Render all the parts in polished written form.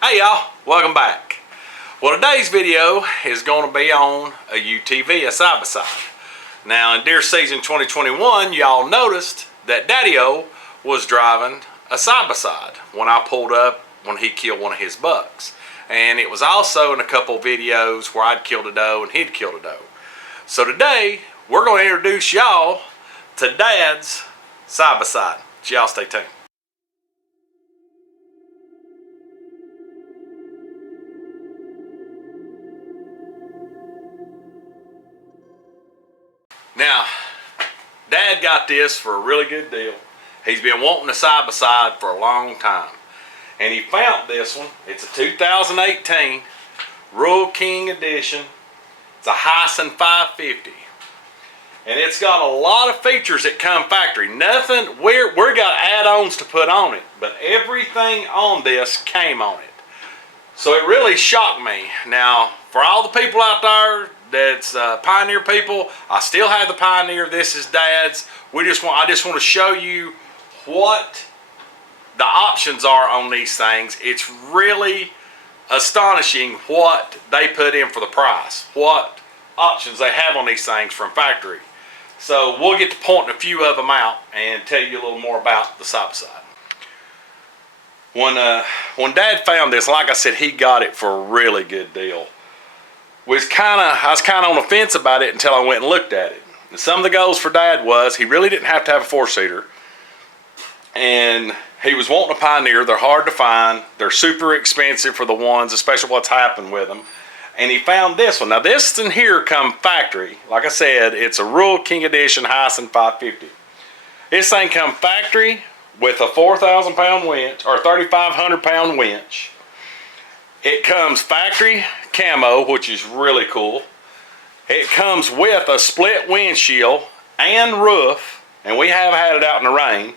Hey y'all, welcome back. Well, today's video is going to be on a UTV, a side-by-side. Now in deer season 2021, y'all noticed that Daddy-O was driving a side-by-side when I pulled up when he killed one of his bucks. And it was also in a couple videos where I'd killed a doe and he'd killed a doe. So today, we're going to introduce y'all to Dad's side-by-side. So y'all stay tuned. Now, Dad got this for a really good deal. He's been wanting a side-by-side for a long time. And he found this one. It's a 2018 Rural King Edition. It's a Hisun 550. And it's got a lot of features that come factory. Nothing, we're got add-ons to put on it, but everything on this came on it. So it really shocked me. Now, for all the people out there that's Pioneer people, I still have the Pioneer. This is Dad's. I just want to show you what the options are on these things. It's really astonishing what they put in for the price, what options they have on these things from factory. So we'll get to pointing a few of them out and tell you a little more about the side-by-side. When Dad found this, like I said, he got it for a really good deal. I was kind of on the fence about it until I went and looked at it. And some of the goals for Dad was he really didn't have to have a four-seater, and he was wanting a Pioneer. They're hard to find. They're super expensive for the ones, especially what's happened with them. And he found this one. Now this in here come factory. Like I said, it's a Rural King Edition Hisun 550. This thing come factory with a 4,000 pound winch or 3,500 pound winch. It comes factory camo, which is really cool. It comes with a split windshield and roof, and we have had it out in the rain.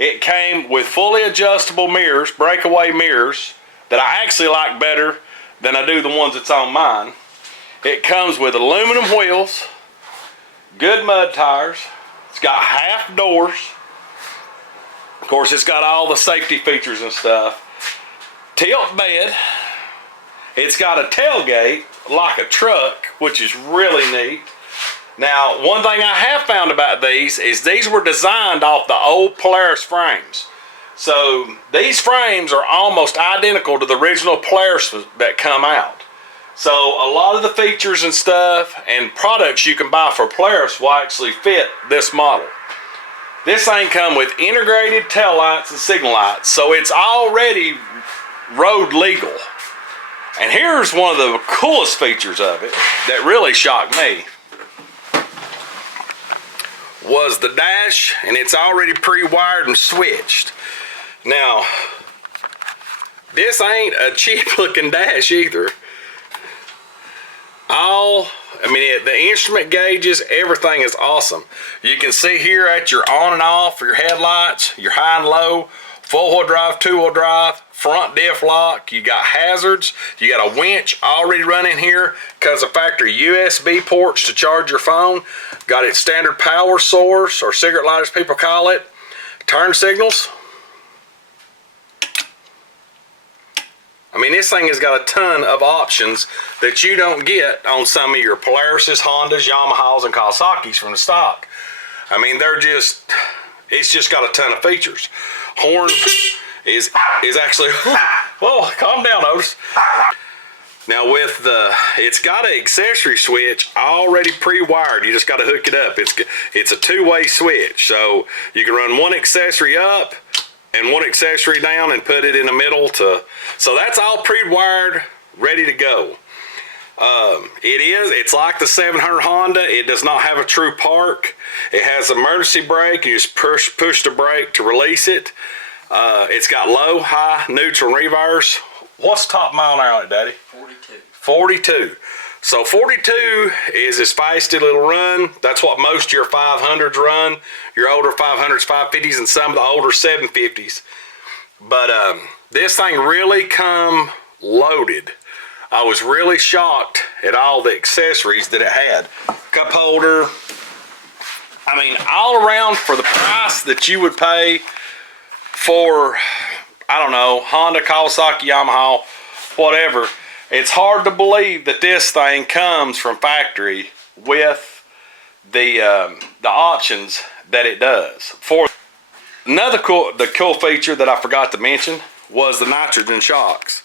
It came with fully adjustable mirrors, breakaway mirrors, that I actually like better than I do the ones that's on mine. It comes with aluminum wheels, good mud tires. It's got half doors. Of course, it's got all the safety features and stuff. Tilt bed. It's got a tailgate like a truck, which is really neat. Now, one thing I have found about these is these were designed off the old Polaris frames. So these frames are almost identical to the original Polaris that come out. So a lot of the features and stuff and products you can buy for Polaris will actually fit this model. This thing come with integrated tail lights and signal lights, so it's already road legal. And here's one of the coolest features of it that really shocked me. Was the dash, and it's already pre-wired and switched. Now, this ain't a cheap looking dash either. The instrument gauges, everything is awesome. You can see here at your on and off for your headlights, your high and low, four-wheel drive, two-wheel drive, front diff lock. You got hazards. You got a winch already running here because of factory USB ports to charge your phone. Got its standard power source, or cigarette lighter as people call it. Turn signals. This thing has got a ton of options that you don't get on some of your Polarises, Hondas, Yamahas, and Kawasaki's from the stock. It's just got a ton of features. Horn is actually, whoa, calm down, Otis. Now it's got an accessory switch already pre-wired. You just got to hook it up. It's a two-way switch, so you can run one accessory up and one accessory down and put it in the middle so that's all pre-wired, ready to go. It's like the 700 Honda. It does not have a true park. It has emergency brake. You just push the brake to release it. It's got low, high, neutral, and reverse. What's top mile an hour on it, Daddy? 42. 42. So 42 is its fastest it'll run. That's what most of your 500s run. Your older 500s, 550s, and some of the older 750s. But this thing really come loaded. I was really shocked at all the accessories that it had. Cup holder. All around for the price that you would pay for, I don't know, Honda, Kawasaki, Yamaha, whatever. It's hard to believe that this thing comes from factory with the options that it does. For another cool feature that I forgot to mention was the nitrogen shocks.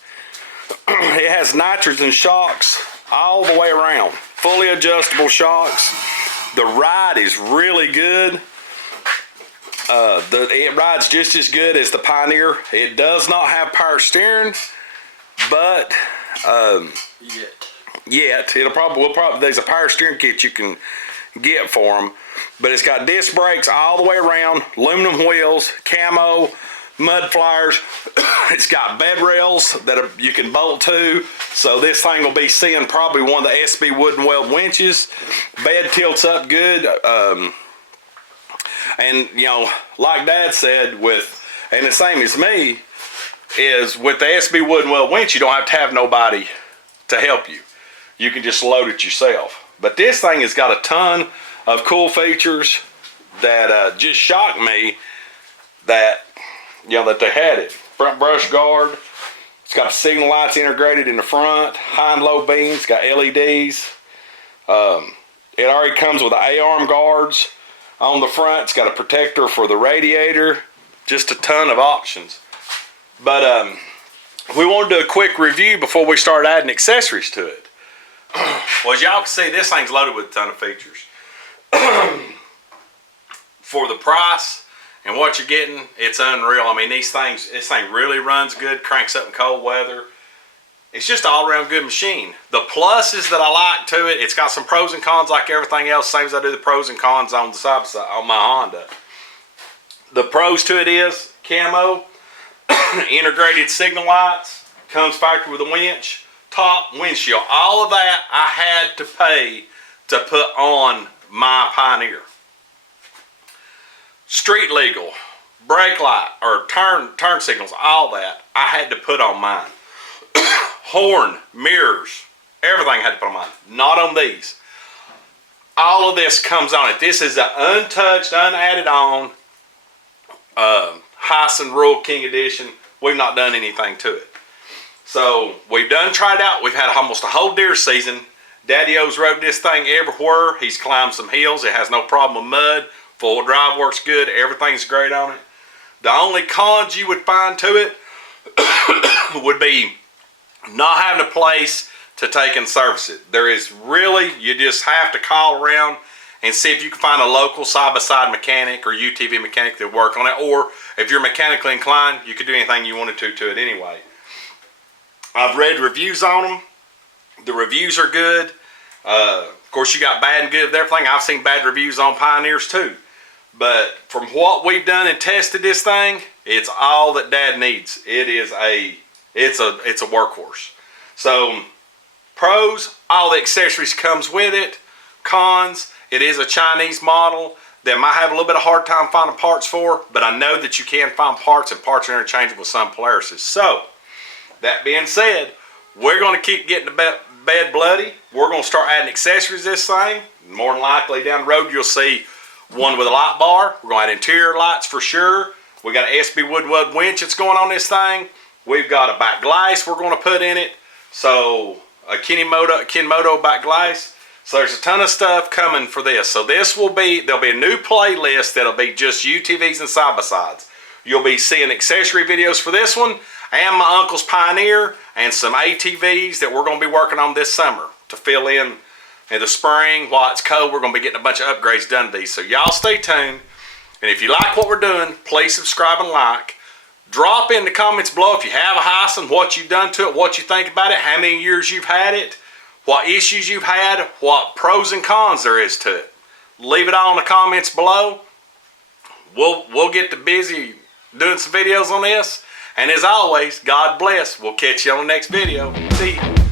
It has nitrogen shocks all the way around, fully adjustable shocks. The ride is really good. It rides just as good as the Pioneer. It does not have power steering, but yet there's a power steering kit you can get for them, but it's got disc brakes all the way around, aluminum wheels, camo, mud flyers. It's got bed rails that you can bolt to, so this thing will be seeing probably one of the SB wooden weld winches. Bed tilts up good. And you know, like Dad said, and the same as me, is with the SB wooden weld winch, you don't have to have nobody to help you. You can just load it yourself. But this thing has got a ton of cool features that just shocked me that, you know, that they had it. Front brush guard. It's got signal lights integrated in the front. High and low beams. Got LEDs. It already comes with A-arm guards on the front. It's got a protector for the radiator. Just a ton of options. But we want to do a quick review before we start adding accessories to it. Well, as y'all can see, this thing's loaded with a ton of features. For the price and what you're getting, it's unreal. I mean, this thing really runs good, cranks up in cold weather. It's just an all-around good machine. The pluses that I like to it, it's got some pros and cons like everything else, same as I do the pros and cons on the side on my Honda. The pros to it is camo, integrated signal lights, comes factory with a winch, top windshield. All of that I had to pay to put on my Pioneer. Street legal, brake light, or turn signals, all that I had to put on mine. Horn, mirrors, everything I had to put on mine. Not on these. All of this comes on it. This is an untouched, unadded on Hisun Rural King Edition. We've not done anything to it. So we've tried out. We've had almost a whole deer season. Daddy-O's rode this thing everywhere. He's climbed some hills. It has no problem with mud. Full drive works good. Everything's great on it. The only cons you would find to it would be not having a place to take and service it. There is really, you just have to call around and see if you can find a local side-by-side mechanic or UTV mechanic that work on it. Or if you're mechanically inclined, you could do anything you wanted to it anyway. I've read reviews on them. The reviews are good. Of course, you got bad and good with everything. I've seen bad reviews on Pioneers too. But from what we've done and tested this thing, it's all that Dad needs. It's a workhorse. So pros, all the accessories comes with it. Cons, it is a Chinese model that might have a little bit of hard time finding parts for, but I know that you can find parts, and parts are interchangeable with some Polarises. So that being said, we're going to keep getting the bed bloody. We're going to start adding accessories to this thing. More than likely down the road you'll see one with a light bar. We're going to add interior lights for sure. We got an SB wood weld winch that's going on this thing. We've got a back glass we're going to put in it. So a Kinmoto back glass. So there's a ton of stuff coming for this. So there'll be a new playlist that'll be just UTVs and side-by-sides. You'll be seeing accessory videos for this one and my uncle's Pioneer and some ATVs that we're going to be working on this summer to fill in the spring. While it's cold, we're going to be getting a bunch of upgrades done to these. So y'all stay tuned. And if you like what we're doing, please subscribe and like. Drop in the comments below if you have a Hisun, what you've done to it, what you think about it, how many years you've had it, what issues you've had, what pros and cons there is to it. Leave it all in the comments below. We'll get to busy doing some videos on this. And as always, God bless. We'll catch you on the next video. See you.